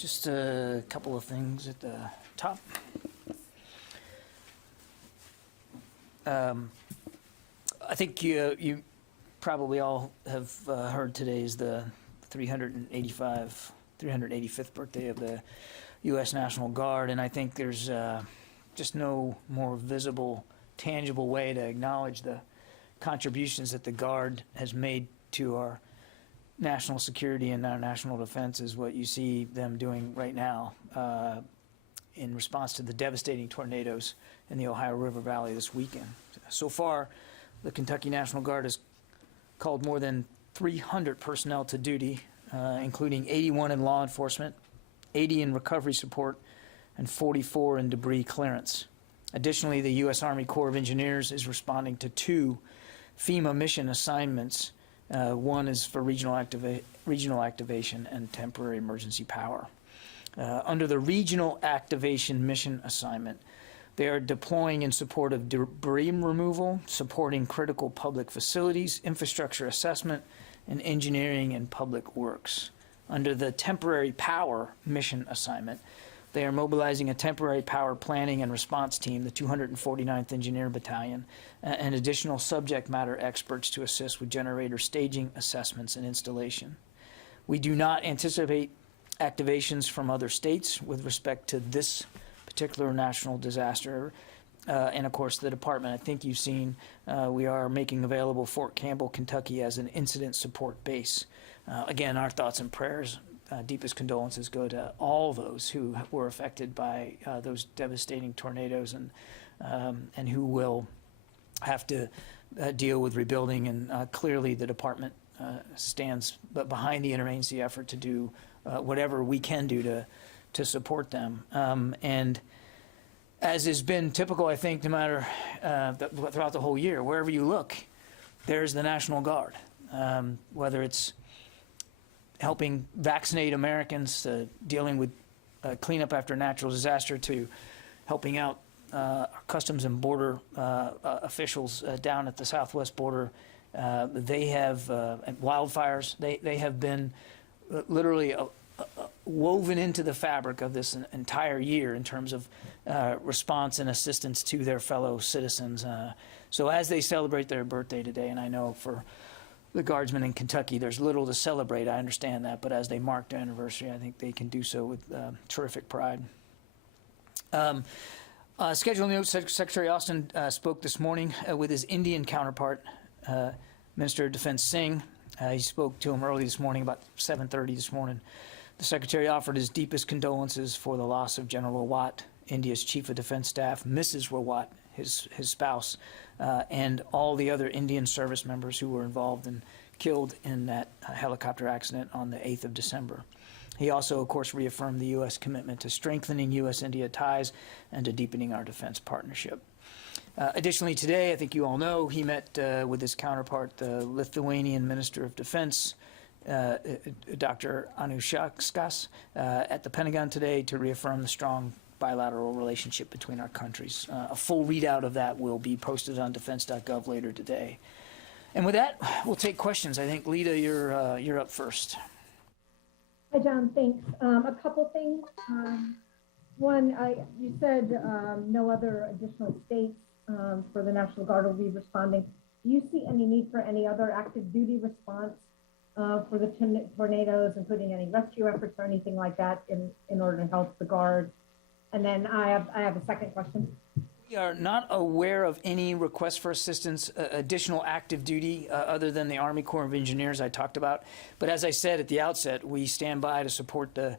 Just a couple of things at the top. I think you probably all have heard today is the 385th birthday of the U.S. National Guard, and I think there's just no more visible, tangible way to acknowledge the contributions that the Guard has made to our national security and our national defense is what you see them doing right now in response to the devastating tornadoes in the Ohio River Valley this weekend. So far, the Kentucky National Guard has called more than 300 personnel to duty, including 81 in law enforcement, 80 in recovery support, and 44 in debris clearance. Additionally, the U.S. Army Corps of Engineers is responding to 2 FEMA mission assignments. One is for regional activation and temporary emergency power. Under the regional activation mission assignment, they are deploying in support of debris removal, supporting critical public facilities, infrastructure assessment, and engineering and public works. Under the temporary power mission assignment, they are mobilizing a temporary power planning and response team, the 249th Engineer Battalion, and additional subject matter experts to assist with generator staging, assessments, and installation. We do not anticipate activations from other states with respect to this particular national disaster. And of course, the department, I think you've seen, we are making available Fort Campbell, Kentucky as an incident support base. Again, our thoughts and prayers, deepest condolences go to all those who were affected by those devastating tornadoes and who will have to deal with rebuilding. And clearly the department stands behind the interagency effort to do whatever we can do to support them. And as has been typical, I think, no matter throughout the whole year, wherever you look, there's the National Guard, whether it's helping vaccinate Americans, dealing with cleanup after natural disaster, to helping out our Customs and Border officials down at the southwest border. They have wildfires. They have been literally woven into the fabric of this entire year in terms of response and assistance to their fellow citizens. So as they celebrate their birthday today, and I know for the Guardsmen in Kentucky, there's little to celebrate, I understand that, but as they mark their anniversary, I think they can do so with terrific pride. Scheduled note, Secretary Austin spoke this morning with his Indian counterpart, Minister of Defense Singh. He spoke to him early this morning, about 7:30 this morning. The Secretary offered his deepest condolences for the loss of General Rawat, India's Chief of Defense Staff, Mrs. Rawat, his spouse, and all the other Indian service members who were involved and killed in that helicopter accident on the 8th of December. He also, of course, reaffirmed the U.S. commitment to strengthening U.S.-India ties and to deepening our defense partnership. Additionally, today, I think you all know, he met with his counterpart, the Lithuanian Minister of Defense, Dr. Anušauskas, at the Pentagon today to reaffirm the strong bilateral relationship between our countries. A full readout of that will be posted on defense.gov later today. And with that, we'll take questions. I think, Lita, you're up first. Hi, John. Thanks. A couple things. One, you said no other additional states for the National Guard will be responding. Do you see any need for any other active duty response for the tornadoes, including any rescue efforts or anything like that in order to help the Guard? And then I have a second question. We are not aware of any request for assistance, additional active duty, other than the Army Corps of Engineers I talked about. But as I said at the outset, we stand by to support the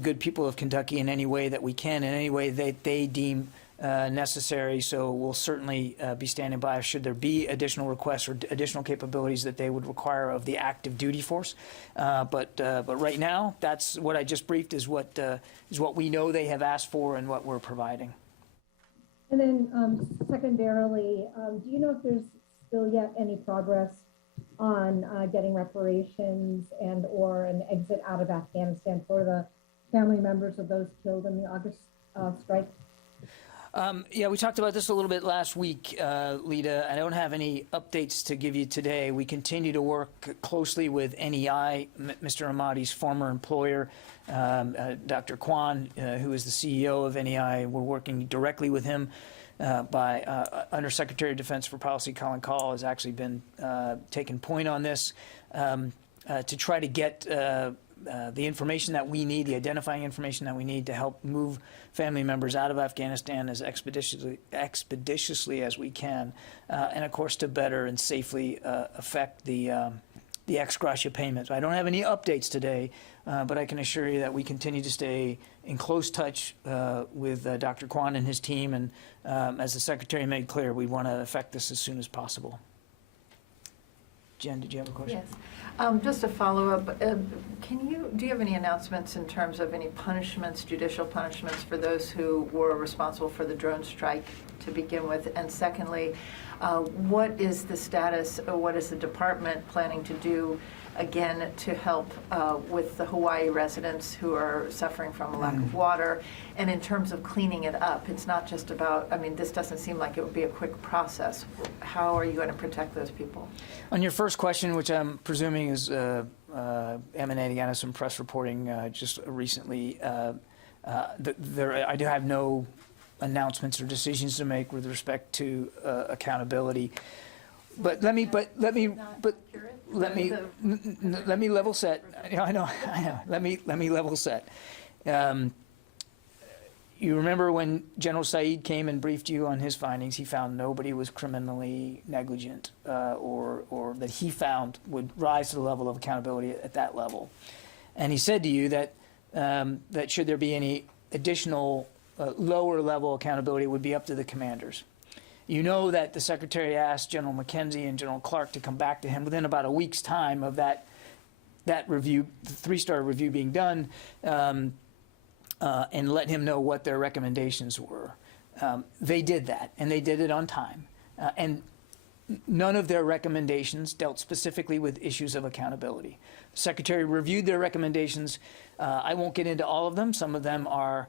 good people of Kentucky in any way that we can, in any way that they deem necessary. So we'll certainly be standing by should there be additional requests or additional capabilities that they would require of the active duty force. But right now, that's what I just briefed is what we know they have asked for and what we're providing. And then secondarily, do you know if there's still yet any progress on getting reparations and or an exit out of Afghanistan for the family members of those killed in the August strike? Yeah, we talked about this a little bit last week, Lita. I don't have any updates to give you today. We continue to work closely with NEI, Mr. Ahmadi's former employer, Dr. Kwan, who is the CEO of NEI. We're working directly with him. Undersecretary of Defense for Policy Colin Call has actually been taking point on this to try to get the information that we need, the identifying information that we need to help move family members out of Afghanistan as expeditiously as we can, and of course to better and safely affect the ex gratia payments. I don't have any updates today, but I can assure you that we continue to stay in close touch with Dr. Kwan and his team, and as the Secretary made clear, we want to effect this as soon as possible. Jen, did you have a question? Yes. Just a follow-up. Do you have any announcements in terms of any punishments, judicial punishments for those who were responsible for the drone strike to begin with? And secondly, what is the status, or what is the department planning to do, again, to help with the Hawaii residents who are suffering from a lack of water? And in terms of cleaning it up, it's not just about, I mean, this doesn't seem like it would be a quick process. How are you going to protect those people? On your first question, which I'm presuming is emanating out of some press reporting just recently, I do have no announcements or decisions to make with respect to accountability. But let me level set. I know. Let me level set. You remember when General Saeed came and briefed you on his findings, he found nobody was criminally negligent or that he found would rise to the level of accountability at that level. And he said to you that, that should there be any additional lower level accountability, it would be up to the commanders. You know that the Secretary asked General McKenzie and General Clark to come back to him within about a week's time of that review, the three-star review being done, and let him know what their recommendations were. They did that, and they did it on time. And none of their recommendations dealt specifically with issues of accountability. The Secretary reviewed their recommendations. I won't get into all of them. Some of them are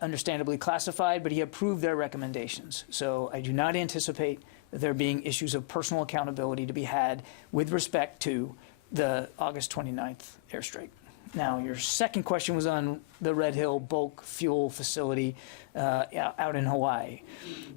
understandably classified, but he approved their recommendations. So I do not anticipate there being issues of personal accountability to be had with respect to the August 29th airstrike. Now, your second question was on the Red Hill bulk fuel facility out in Hawaii.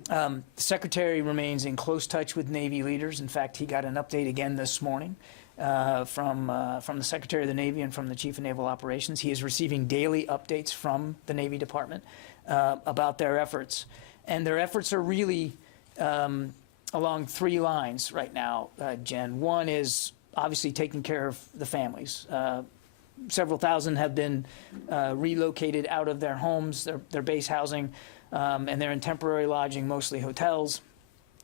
The Secretary remains in close touch with Navy leaders. In fact, he got an update again this morning from the Secretary of the Navy and from the Chief of Naval Operations. He is receiving daily updates from the Navy Department about their efforts. And their efforts are really along three lines right now, Jen. One is obviously taking care of the families. Several thousand have been relocated out of their homes, their base housing, and they're in temporary lodging, mostly hotels.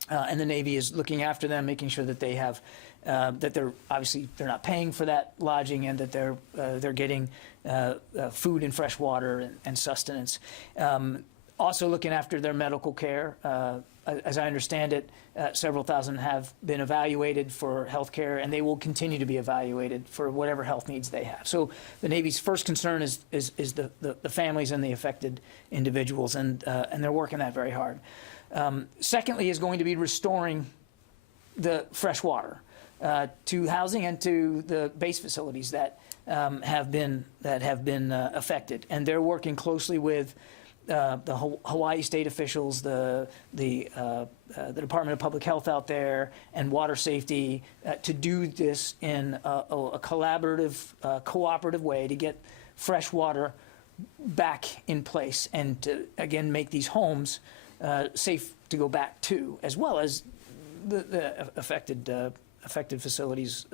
And the Navy is looking after them, making sure that they have, that they're not paying for that lodging, and that they're getting food and fresh water and sustenance. Also looking after their medical care. As I understand it, several thousand have been evaluated for health care, and they will continue to be evaluated for whatever health needs they have. So the Navy's first concern is the families and the affected individuals, and they're working that very hard. Secondly is going to be restoring the fresh water to housing and to the base facilities that have been affected, and they're working closely with the Hawaii state officials, the Department of Public Health out there, and water safety to do this in a collaborative, cooperative way to get fresh water back in place and to, again, make these homes safe to go back to, as well as the affected facilities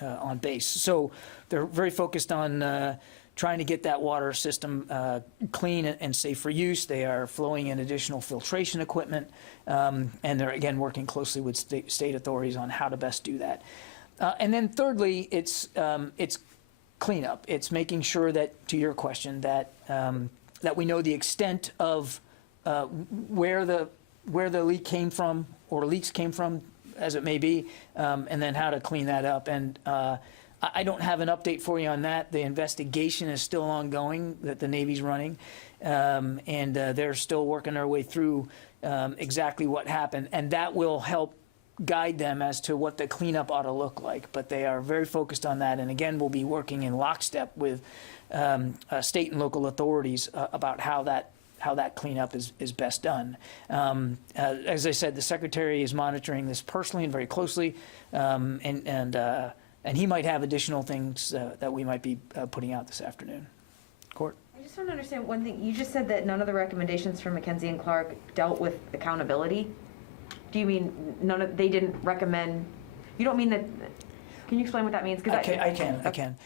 on base. So they're very focused on trying to get that water system clean and safe for use. They are flowing in additional filtration equipment, and they're, again, working closely with state authorities on how to best do that. And then thirdly, it's cleanup. It's making sure that, to your question, that we know the extent of where the leak came from, or leaks came from, as it may be, and then how to clean that up. And I don't have an update for you on that. The investigation is still ongoing that the Navy's running. and they're still working their way through exactly what happened, and that will help guide them as to what the cleanup ought to look like. But they are very focused on that, and again, we'll be working in lockstep with state and local authorities about how that cleanup is best done. As I said, the Secretary is monitoring this personally and very closely, and he might have additional things that we might be putting out this afternoon. Court? I just want to understand one thing. You just said that none of the recommendations from McKenzie and Clark dealt with accountability. Do you mean they didn't recommend, you don't mean that, can you explain what that means? I can.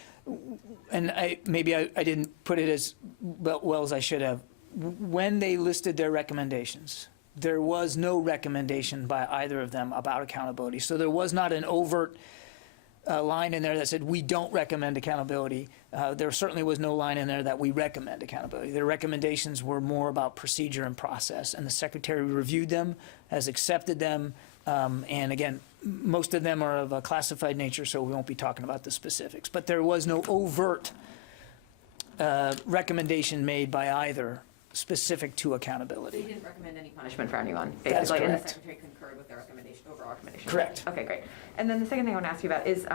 And maybe I didn't put it as well as I should have. When they listed their recommendations, there was no recommendation by either of them about accountability. So there was not an overt line in there that said, we don't recommend accountability. There certainly was no line in there that we recommend accountability. Their recommendations were more about procedure and process, and the Secretary reviewed them, has accepted them, and again, most of them are of a classified nature, so we won't be talking about the specifics. But there was no overt recommendation made by either specific to accountability. They didn't recommend any punishment for anyone, That is basically, and the correct. Secretary concurred with their recommendation, overall recommendation. Correct. Okay, great. And then the second thing I want to ask you about is,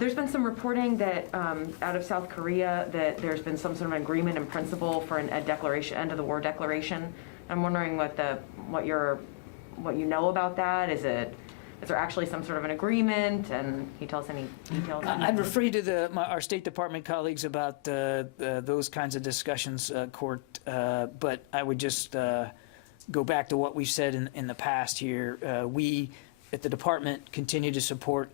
there's been some reporting that out of South Korea that there's been some sort of agreement in principle for a declaration, end of the war declaration. I'm wondering what you know about that. Is there actually some sort of an agreement? And can you tell us any details? I'd refer you to our State Department colleagues about those kinds of discussions, Court. But I would just go back to what we've said in the past here. We, at the Department, continue to support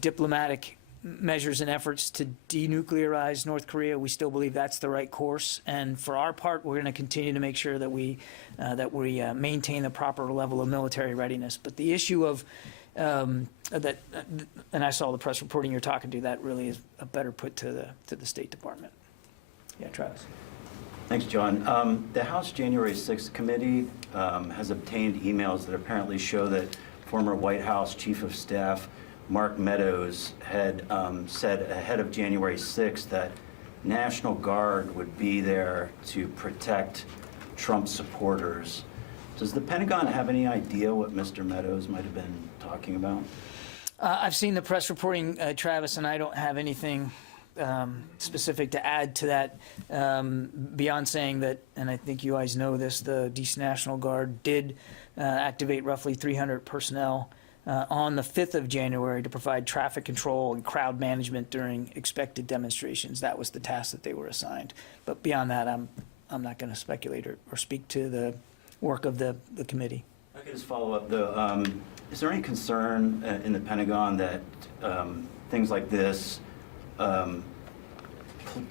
diplomatic measures and efforts to denuclearize North Korea. We still believe that's the right course. And for our part, we're going to continue to make sure that we maintain the proper level of military readiness. But the issue of that, and I saw the press reporting you're talking to, that really is a better put to the State Department. Yeah, Travis. Thanks, John. The House January 6th committee has obtained emails that apparently show that former White House Chief of Staff Mark Meadows had said ahead of January 6th that National Guard would be there to protect Trump supporters. Does the Pentagon have any idea what Mr. Meadows might have been talking about? I've seen the press reporting, Travis, and I don't have anything specific to add to that beyond saying that, and I think you guys know this, the DC National Guard did activate roughly 300 personnel on the 5th of January to provide traffic control and crowd management during expected demonstrations. That was the task that they were assigned. But beyond that, I'm not going to speculate or speak to the work of the committee. I could just follow up, though. Is there any concern in the Pentagon that things like this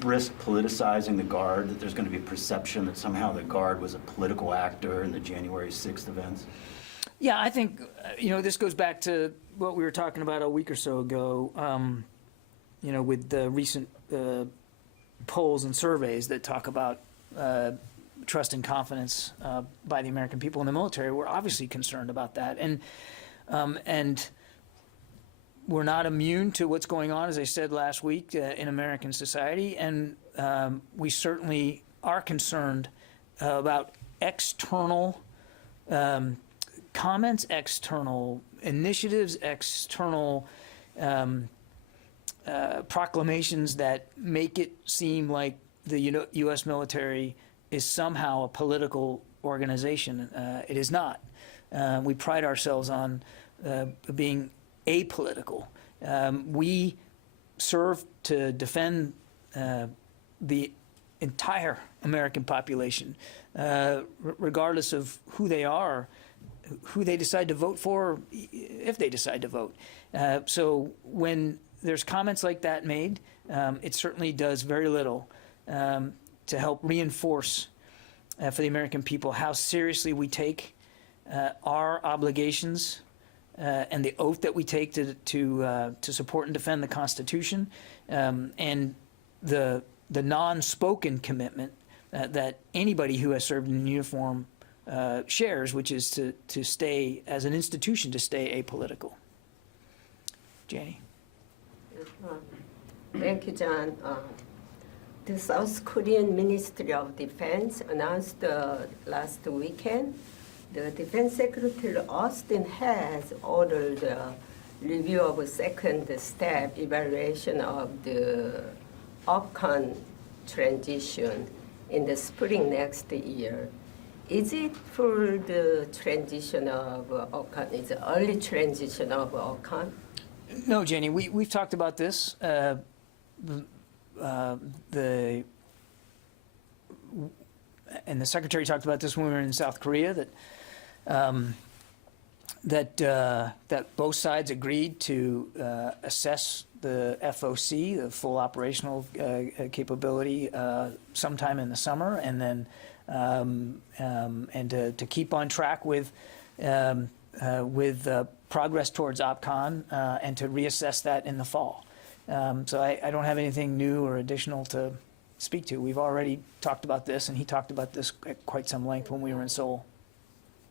risk politicizing the Guard, that there's going to be a perception that somehow the Guard was a political actor in the January 6th events? Yeah, I think, this goes back to what we were talking about a week or so ago, with the recent polls and surveys that talk about trust and confidence by the American people in the military. We're obviously concerned about that. And we're not immune to what's going on, as I said last week, in American society. And we certainly are concerned about external comments, external initiatives, external proclamations that make it seem like the U.S. military is somehow a political organization. It is not. We pride ourselves on being apolitical. We serve to defend the entire American population, regardless of who they are, who they decide to vote for, if they decide to vote. So when there's comments like that made, it certainly does very little to help reinforce for the American people how seriously we take our obligations and the oath that we take to support and defend the Constitution, and the non-spoken commitment that anybody who has served in uniform shares, which is to stay, as an institution, to stay apolitical. Janie? Thank you, John. The South Korean Ministry of Defense announced last weekend the Defense Secretary Austin has ordered a review of a second step evaluation of the Afghan transition in the spring next year. Is it for the transition of Afghan? Is it early transition of Afghan? No, Jenny, we've talked about this. And the Secretary talked about this when we were in South Korea, that both sides agreed to assess the FOC, the full operational capability, sometime in the summer, and then to keep on track with progress towards OPCON, and to reassess that in the fall. So I don't have anything new or additional to speak to. We've already talked about this, and he talked about this at quite some length when we were in Seoul.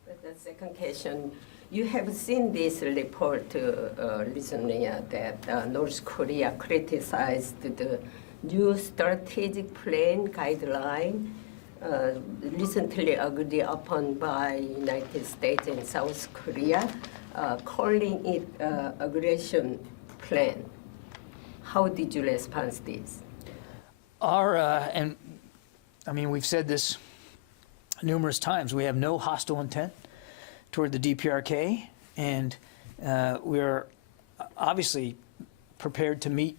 But the second question, you have seen this report recently that North Korea criticized the new strategic plan guideline recently agreed upon by United States and South Korea, calling it aggression plan. How did you respond to this? And I mean, we've said this numerous times, we have no hostile intent toward the DPRK, and we're obviously prepared to meet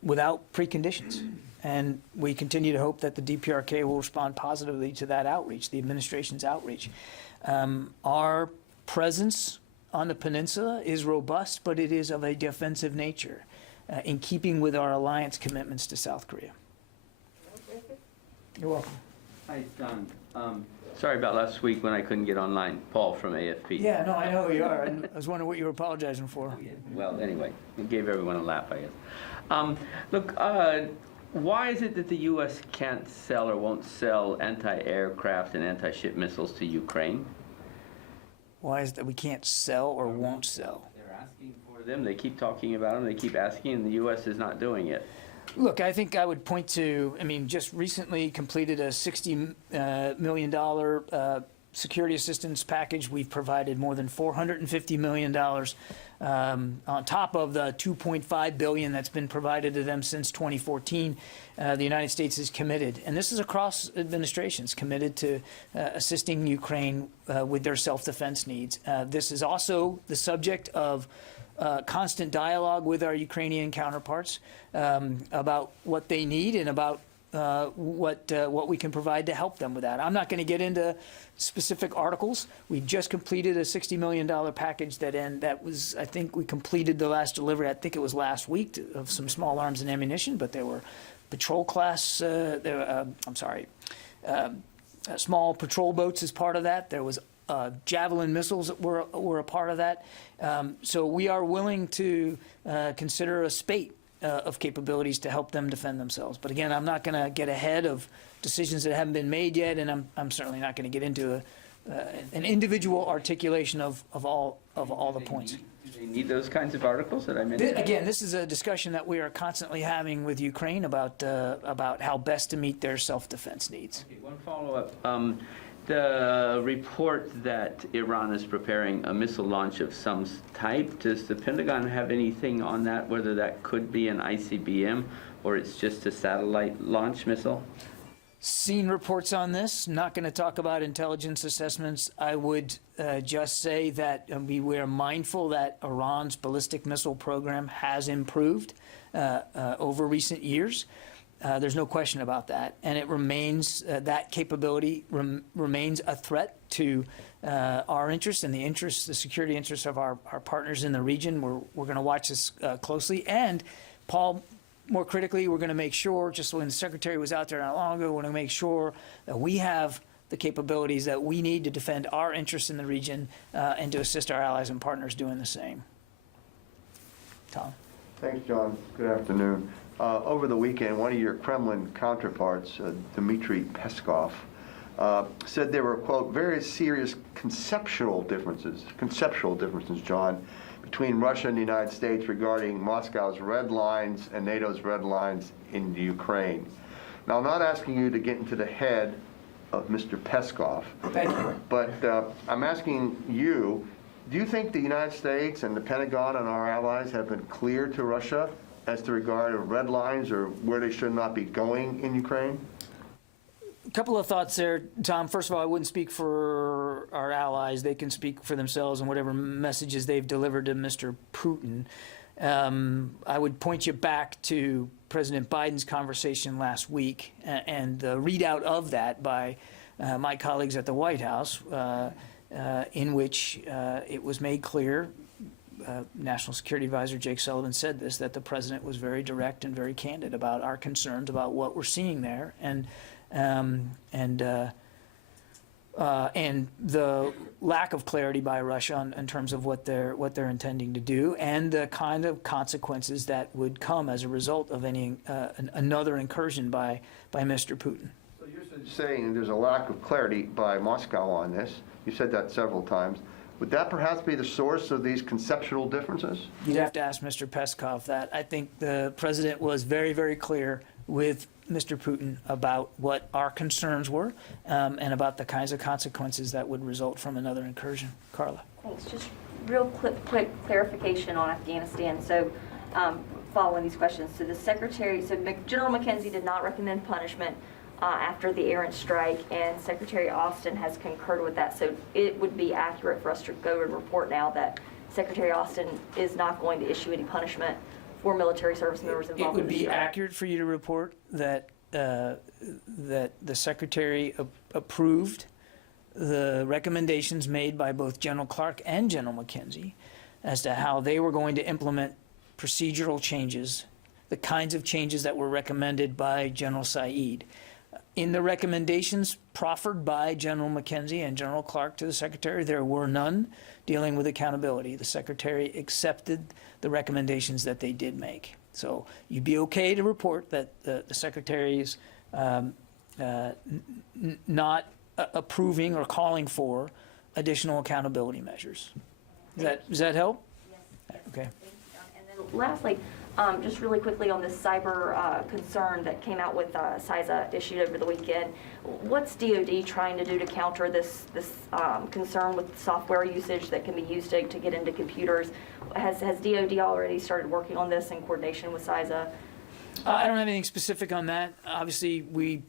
without preconditions. And we continue to hope that the DPRK will respond positively to that outreach, the administration's outreach. Our presence on the peninsula is robust, but it is of a defensive nature, in keeping with our alliance commitments to South Korea. You're welcome. Hi, John. Sorry about last week when I couldn't get online. Paul from AFP. Yeah, no, I know who you are. And I was wondering what you were apologizing for. Well, anyway, it gave everyone a laugh, I guess. Look, why is it that the U.S. can't sell or won't sell anti-aircraft and anti-ship missiles to Ukraine? Why is it that we can't sell or won't sell? They're asking for them. They keep talking about them. They keep asking, and the U.S. is not doing it. Look, I think I would point to, I mean, just recently completed a $60 million security assistance package. We've provided more than $450 million on top of the $2.5 billion that's been provided to them since 2014. The United States is committed, and this is across administrations, committed to assisting Ukraine with their self-defense needs. This is also the subject of constant dialogue with our Ukrainian counterparts about what they need and about what we can provide to help them with that. I'm not going to get into specific articles. We just completed a $60 million package that was, I think we completed the last delivery, I think it was last week, of some small arms and ammunition, but there were patrol class, small patrol boats as part of that. There was Javelin missiles that were a part of that. So we are willing to consider a spate of capabilities to help them defend themselves. But again, I'm not going to get ahead of decisions that haven't been made yet, and I'm certainly not going to get into an individual articulation of all the points. Do they need those kinds of articles that I mentioned? Again, this is a discussion that we are constantly having with Ukraine about how best to meet their self-defense needs. Okay, one follow-up. The report that Iran is preparing a missile launch of some type, does the Pentagon have anything on that, whether that could be an ICBM or it's just a satellite launch missile? Seen reports on this. Not going to talk about intelligence assessments. I would just say that we are mindful that Iran's ballistic missile program has improved over recent years. There's no question about that, and it remains that capability remains a threat to our interests and the security interests of our partners in the region. We're going to watch this closely, and Paul, more critically, we're going to make sure, just when the Secretary was out there not long ago, we're going to make sure that we have the capabilities that we need to defend our interests in the region and to assist our allies and partners doing the same. Tom. Thanks, John. Good afternoon. Over the weekend, one of your Kremlin counterparts, Dmitry Peskov, said there were, quote, very serious conceptual differences, John, between Russia and the United States regarding Moscow's red lines and NATO's red lines in Ukraine. Now, I'm not asking you to get into the head of Mr. Peskov, but I'm asking you, do you think the United States and the Pentagon and our allies have been clear to Russia as to regard of red lines or where they should not be going in Ukraine? A couple of thoughts there, Tom. First of all, I wouldn't speak for our allies. They can speak for themselves and whatever messages they've delivered to Mr. Putin. I would point you back to President Biden's conversation last week and the readout of that by my colleagues at the White House, in which it was made clear, National Security Advisor Jake Sullivan said this, that the president was very direct and very candid about our concerns about what we're seeing there, and the lack of clarity by Russia in terms of what they're intending to do, and the kind of consequences that would come as a result of any another incursion by Mr. Putin. So you're saying there's a lack of clarity by Moscow on this. You said that several times. Would that perhaps be the source of these conceptual differences? You'd have to ask Mr. Peskov that. I think the president was very, very clear with Mr. Putin about what our concerns were, and about the kinds of consequences that would result from another incursion. Carla. Thanks. Just real quick clarification on Afghanistan. So, following these questions, so General McKenzie did not recommend punishment after the errant strike, and Secretary Austin has concurred with that. So it would be accurate for us to go and report now that Secretary Austin is not going to issue any punishment for military service members involved. It would in the be strike. accurate for you to report that that the Secretary approved the recommendations made by both General Clark and General McKenzie as to how they were going to implement procedural changes, the kinds of changes that were recommended by General Saeed. In the recommendations proffered by General McKenzie and General Clark to the Secretary, there were none dealing with accountability. The Secretary accepted the recommendations that they did make. So you'd be okay to report that the Secretary is not approving or calling for additional accountability measures. Does that help? Yes. Okay. And then lastly, just really quickly on this cyber concern that came out with CISA issued over the weekend. What's DoD trying to do to counter this concern with software usage that can be used to get into computers? Has DoD already started working on this in coordination with CISA? I don't have anything specific on that. Obviously, we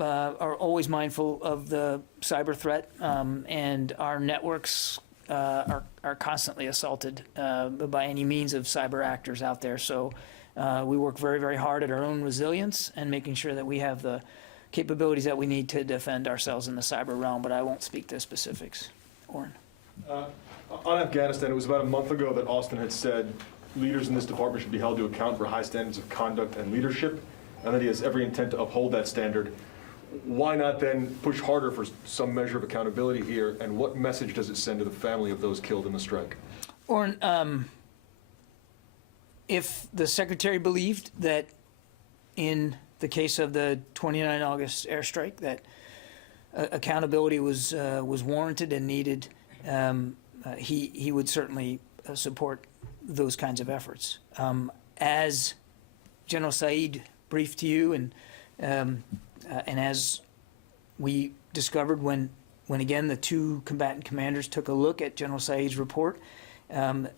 are always mindful of the cyber threat, and our networks are constantly assaulted by any means of cyber actors out there. So we work very, very hard at our own resilience and making sure that we have the capabilities that we need to defend ourselves in the cyber realm, but I won't speak to specifics. Oren. On Afghanistan, it was about a month ago that Austin had said leaders in this department should be held to account for high standards of conduct and leadership, and that he has every intent to uphold that standard. Why not then push harder for some measure of accountability here, and what message does it send to the family of those killed in the strike? Oren, if the Secretary believed that in the case of the 29 August airstrike that accountability was warranted and needed, he would certainly support those kinds of efforts. As General Saeed briefed to you, and as we discovered when again the two combatant commanders took a look at General Saeed's report,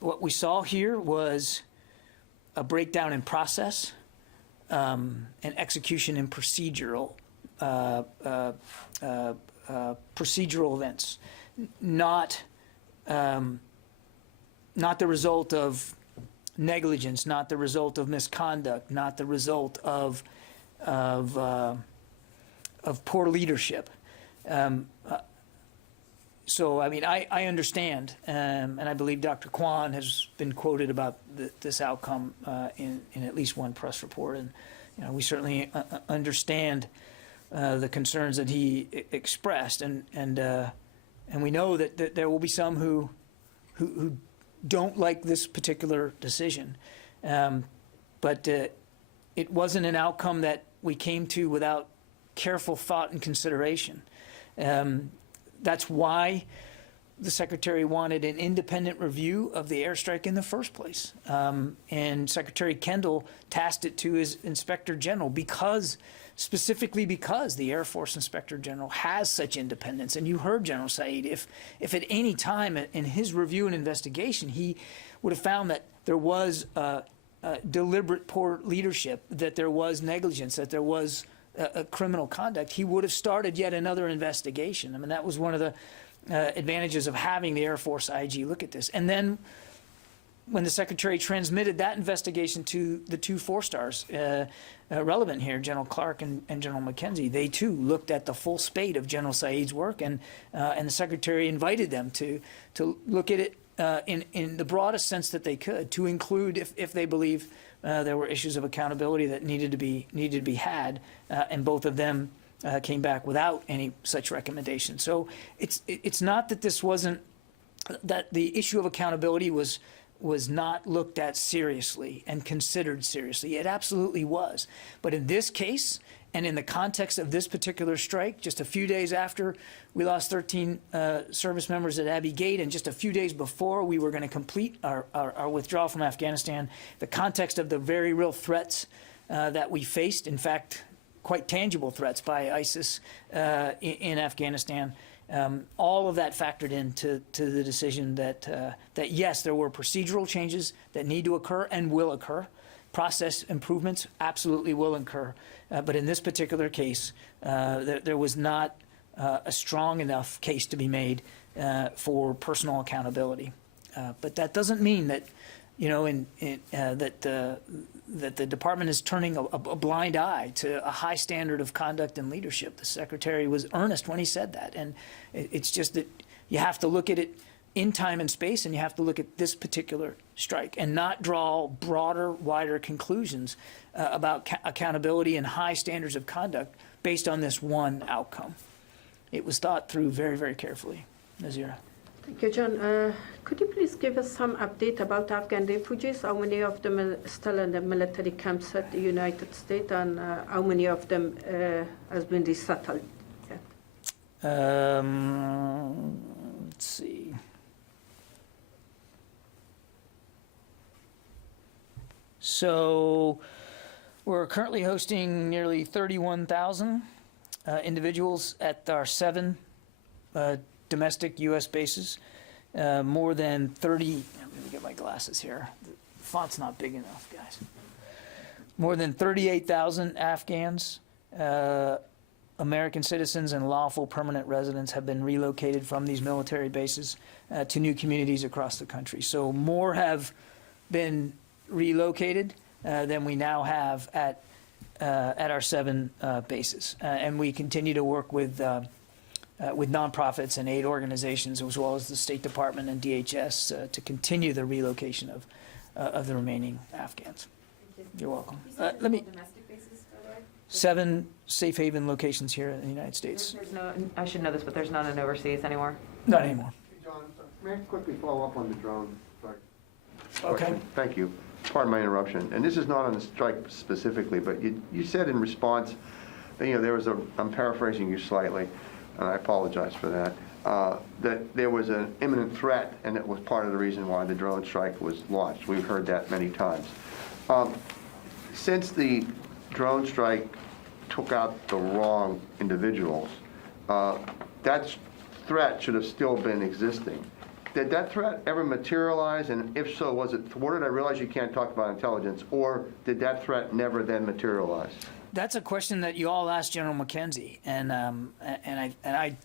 what we saw here was a breakdown in process and execution in procedural events, not the result of negligence, not the result of misconduct, not the result of poor leadership. So, I mean, I understand, and I believe Dr. Kwan has been quoted about this outcome in at least one press report, and we certainly understand the concerns that he expressed, and we know that there will be some who don't like this particular decision, but it wasn't an outcome that we came to without careful thought and consideration. That's why the Secretary wanted an independent review of the airstrike in the first place. And Secretary Kendall tasked it to his Inspector General specifically because the Air Force Inspector General has such independence. And you heard General Said, if at any time in his review and investigation, he would have found that there was deliberate poor leadership, that there was negligence, that there was criminal conduct, he would have started yet another investigation. I mean, that was one of the advantages of having the Air Force IG look at this. And then when the Secretary transmitted that investigation to the two four-stars relevant here, General Clark and General McKenzie, they too looked at the full spate of General Said's work, and the Secretary invited them to look at it in the broadest sense that they could, to include if they believe there were issues of accountability that needed to be had, and both of them came back without any such recommendation. So it's not that this wasn't, that the issue of accountability was not looked at seriously and considered seriously. It absolutely was. But in this case, and in the context of this particular strike, just a few days after we lost 13 service members at Abbey Gate, and just a few days before we were going to complete our withdrawal from Afghanistan, the context of the very real threats that we faced, in fact, quite tangible threats by ISIS in Afghanistan, all of that factored into the decision that yes, there were procedural changes that need to occur and will occur. Process improvements absolutely will occur. But in this particular case, there was not a strong enough case to be made for personal accountability. But that doesn't mean that, that the department is turning a blind eye to a high standard of conduct and leadership. The Secretary was earnest when he said that. And it's just that you have to look at it in time and space, and you have to look at this particular strike and not draw broader, wider conclusions about accountability and high standards of conduct based on this one outcome. It was thought through very, very carefully. Nazira. Thank you, John. Could you please give us some update about Afghan refugees? How many of them are still in the military camps at the United States, and how many of them has been resettled yet? Let's see. So we're currently hosting nearly 31,000 individuals at our 7 domestic U.S. bases. More than 30, I'm going to get my glasses here. The font's not big enough, guys. More than 38,000 Afghans, American citizens, and lawful permanent residents have been relocated from these military bases to new communities across the country. So more have been relocated than we now have at our 7 bases. And we continue to work with nonprofits and aid organizations, as well as the State Department and DHS, to continue the relocation of the remaining Afghans. You're welcome. Let me. Domestic bases, by the way? 7 safe haven locations here in the United States. There's no, I should know this, but there's none in overseas anymore. Not anymore. John, may I quickly follow up on the drone strike? Okay. Thank you. Pardon my interruption. And this is not on the strike specifically, but you said in response that, there was I'm paraphrasing you slightly, and I apologize for that, that there was an imminent threat, and it was part of the reason why the drone strike was launched. We've heard that many times. Since the drone strike took out the wrong individuals, that threat should have still been existing. Did that threat ever materialize, and if so, was it thwarted? I realize you can't talk about intelligence, or did that threat never then materialize? That's a question that you all asked General McKenzie, and I'd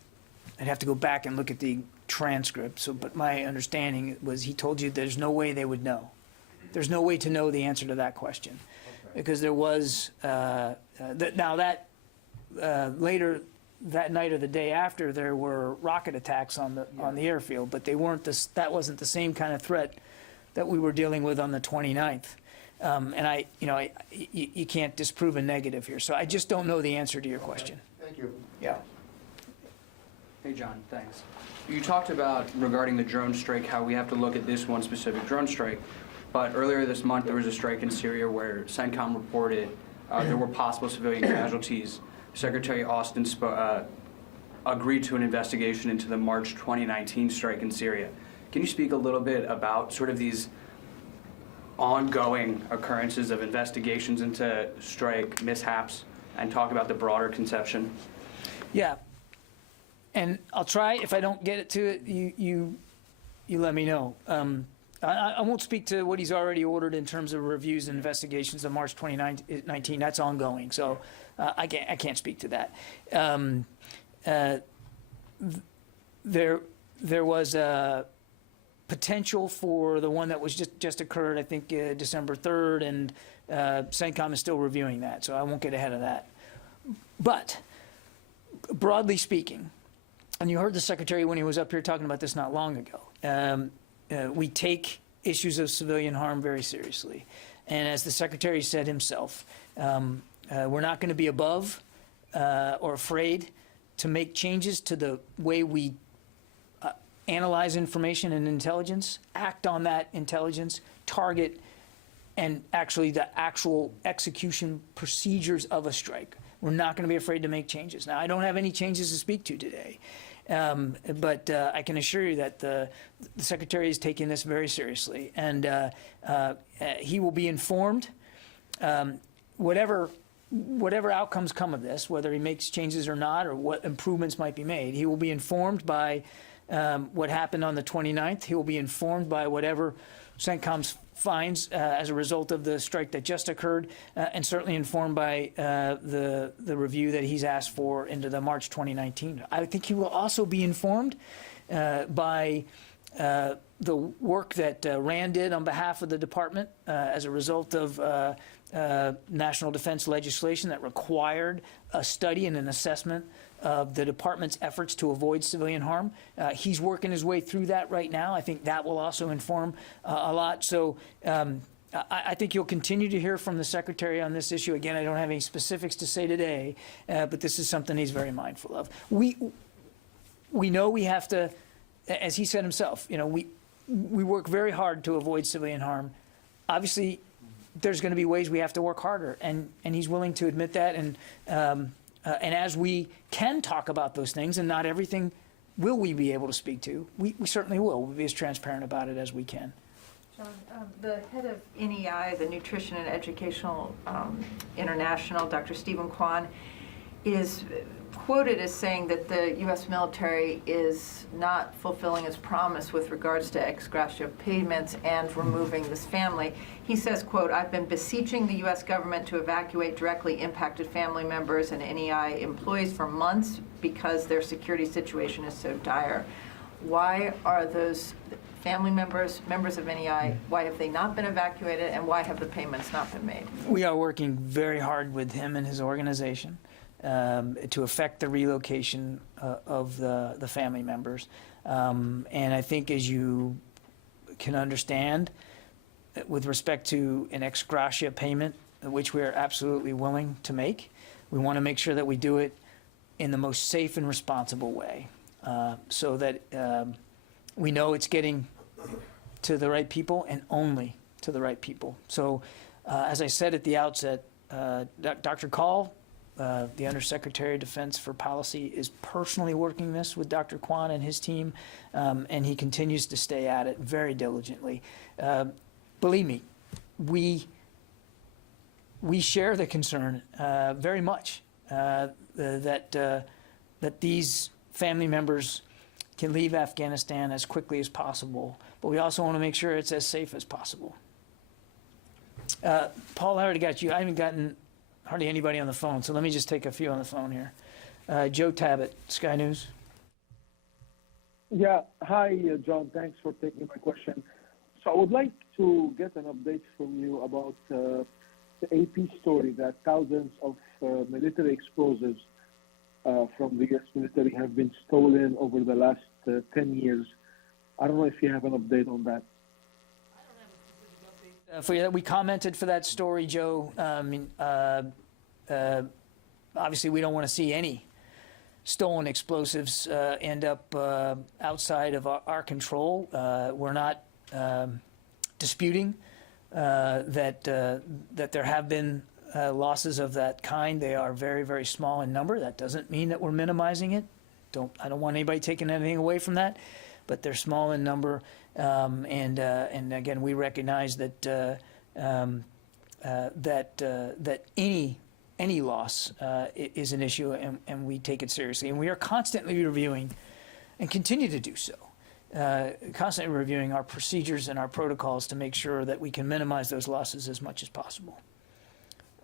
have to go back and look at the transcript. So, but my understanding was he told you there's no way they would know. There's no way to know the answer to that question, because there was later that night or the day after there were rocket attacks on the airfield, but they weren't that wasn't the same kind of threat that we were dealing with on the 29th. And you can't disprove a negative here. So I just don't know the answer to your question. Thank you. Yeah. Hey, John, thanks. You talked about, regarding the drone strike, how we have to look at this one specific drone strike. But earlier this month, there was a strike in Syria where CENTCOM reported there were possible civilian casualties. Secretary Austin agreed to an investigation into the March 2019 strike in Syria. Can you speak a little bit about sort of these ongoing occurrences of investigations into strike mishaps and talk about the broader conception? Yeah. And I'll try. If I don't get it to it, you let me know. I won't speak to what he's already ordered in terms of reviews and investigations of March 2019. That's ongoing, so I can't speak to that. There was a potential for the one that was just occurred, I think, December 3rd, and CENTCOM is still reviewing that, so I won't get ahead of that. But broadly speaking, and you heard the Secretary when he was up here talking about this not long ago, we take issues of civilian harm very seriously. And as the Secretary said himself, we're not going to be above or afraid to make changes to the way we analyze information and intelligence, act on that intelligence, target, and actually the actual execution procedures of a strike. We're not going to be afraid to make changes. Now, I don't have any changes to speak to today, but I can assure you that the Secretary is taking this very seriously, and he will be informed. Whatever outcomes come of this, whether he makes changes or not, or what improvements might be made, he will be informed by what happened on the 29th. He will be informed by whatever CENTCOM finds as a result of the strike that just occurred, and certainly informed by the review that he's asked for into the March 2019. I think he will also be informed by the work that RAND did on behalf of the department as a result of national defense legislation that required a study and an assessment of the department's efforts to avoid civilian harm. He's working his way through that right now. I think that will also inform a lot. So I think you'll continue to hear from the Secretary on this issue. Again, I don't have any specifics to say today, but this is something he's very mindful of. We know we have to, as he said himself, we work very hard to avoid civilian harm. Obviously, there's going to be ways we have to work harder, and he's willing to admit that. And as we can talk about those things, and not everything will we be able to speak to, we certainly will. We'll be as transparent about it as we can. John, the head of NEI, the Nutrition and Educational International, Dr. Stephen Kwan, is quoted as saying that the U.S. military is not fulfilling its promise with regards to ex gratia payments and removing this family. He says, quote, "I've been beseeching the U.S. government to evacuate directly impacted family members and NEI employees for months because their security situation is so dire." Why are those family members, members of NEI, why have they not been evacuated, and why have the payments not been made? We are working very hard with him and his organization to effect the relocation of the family members. And I think, as you can understand, with respect to an ex gratia payment, which we are absolutely willing to make, we want to make sure that we do it in the most safe and responsible way, so that we know it's getting to the right people and only to the right people. So as I said at the outset, Dr. Call, the Undersecretary of Defense for Policy, is personally working this with Dr. Kwan and his team, and he continues to stay at it very diligently. Believe me, we share the concern very much that these family members can leave Afghanistan as quickly as possible, but we also want to make sure it's as safe as possible. Paul, I already got you. I haven't gotten hardly anybody on the phone, so let me just take a few on the phone here. Joe Tabbitt, Sky News. Yeah, hi, John. Thanks for taking my question. So I would like to get an update from you about the AP story that thousands of military explosives from the U.S. military have been stolen over the last 10 years. I don't know if you have an update on that. We commented for that story, Joe. Obviously, we don't want to see any stolen explosives end up outside of our control. We're not disputing that there have been losses of that kind. They are very, very small in number. That doesn't mean that we're minimizing it. I don't want anybody taking anything away from that, but they're small in number. And again, we recognize that that any loss is an issue, and we take it seriously. And we are constantly reviewing, and continue to do so, constantly reviewing our procedures and our protocols to make sure that we can minimize those losses as much as possible.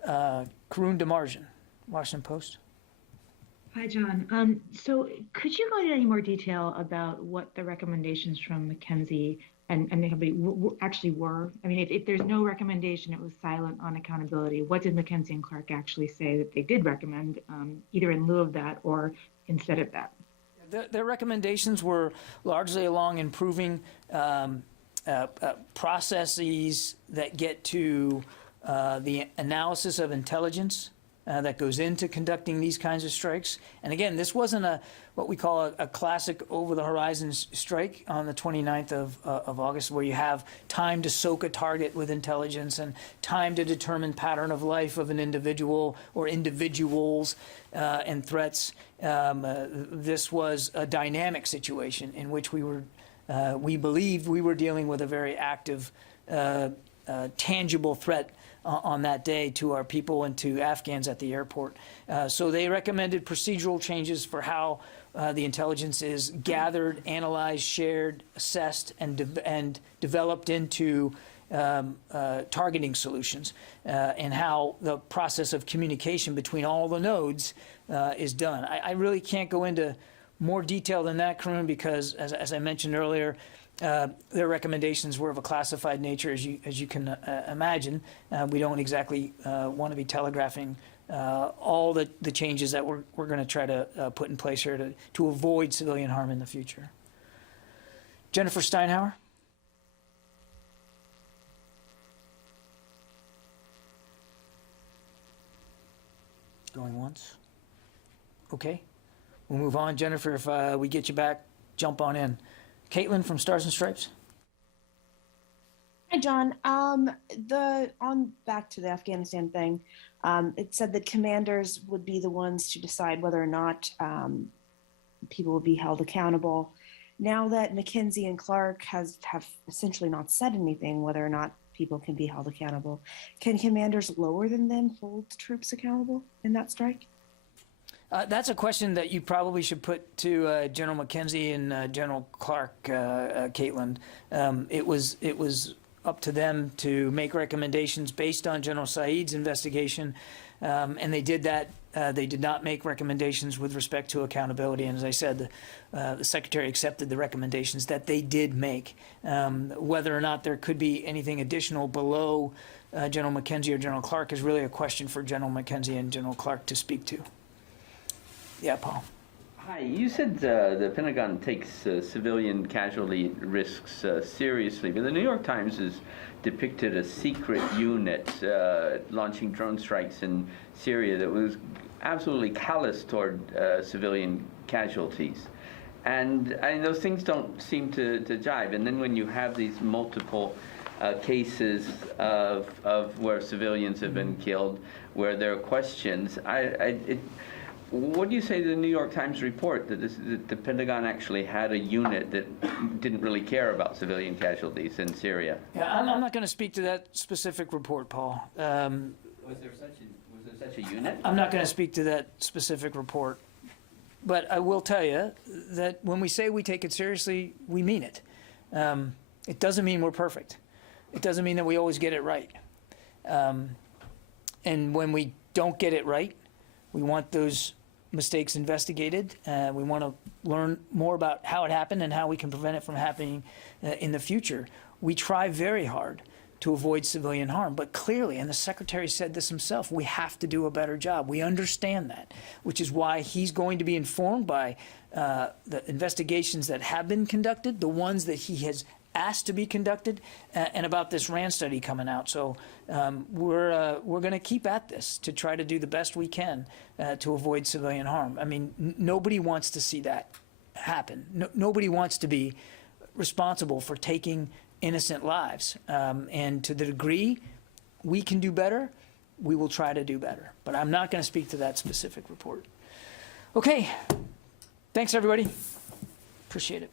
Karun Demarjan, Washington Post. Hi, John. So could you go into any more detail about what the recommendations from McKinsey and the company actually were? I mean, if there's no recommendation, it was silent on accountability. What did McKinsey and Clark actually say that they did recommend, either in lieu of that or instead of that? Their recommendations were largely along improving processes that get to the analysis of intelligence that goes into conducting these kinds of strikes. And again, this wasn't what we call a classic over-the-horizon strike on the 29th of August, where you have time to soak a target with intelligence and time to determine pattern of life of an individual or individuals and threats. This was a dynamic situation in which we believed we were dealing with a very active, tangible threat on that day to our people and to Afghans at the airport. So they recommended procedural changes for how the intelligence is gathered, analyzed, shared, assessed, and developed into targeting solutions, and how the process of communication between all the nodes is done. I really can't go into more detail than that, Karun, because as I mentioned earlier, their recommendations were of a classified nature, as you can imagine. We don't exactly want to be telegraphing all the changes that we're going to try to put in place here to avoid civilian harm in the future. Jennifer Steinhauer. Going once. Okay. We'll move on. Jennifer, if we get you back, jump on in. Caitlin from Stars and Stripes. Hi, John. Back to the Afghanistan thing. It said that commanders would be the ones to decide whether or not people would be held accountable. Now that McKinsey and Clark have essentially not said anything whether or not people can be held accountable, can commanders lower than them hold troops accountable in that strike? That's a question that you probably should put to General McKenzie and General Clark, Caitlin. It was up to them to make recommendations based on General Saeed's investigation, and they did that. They did not make recommendations with respect to accountability, and as I said, the Secretary accepted the recommendations that they did make. Whether or not there could be anything additional below General McKenzie or General Clark is really a question for General McKenzie and General Clark to speak to. Yeah, Paul. Hi, you said the Pentagon takes civilian casualty risks seriously, but the New York Times has depicted a secret unit launching drone strikes in Syria that was absolutely callous toward civilian casualties. And those things don't seem to jive. And then when you have these multiple cases of where civilians have been killed, where there are questions, what do you say to the New York Times report that the Pentagon actually had a unit that didn't really care about civilian casualties in Syria? Yeah, I'm not going to speak to that specific report, Paul. Was there such a unit? I'm not going to speak to that specific report. But I will tell you that when we say we take it seriously, we mean it. It doesn't mean we're perfect. It doesn't mean that we always get it right. And when we don't get it right, we want those mistakes investigated. We want to learn more about how it happened and how we can prevent it from happening in the future. We try very hard to avoid civilian harm, but clearly, and the Secretary said this himself, we have to do a better job. We understand that, which is why he's going to be informed by the investigations that have been conducted, the ones that he has asked to be conducted, and about this RAND study coming out. So we're going to keep at this to try to do the best we can to avoid civilian harm. I mean, nobody wants to see that happen. Nobody wants to be responsible for taking innocent lives. And to the degree we can do better, we will try to do better. But I'm not going to speak to that specific report. Okay. Thanks, everybody. Appreciate it.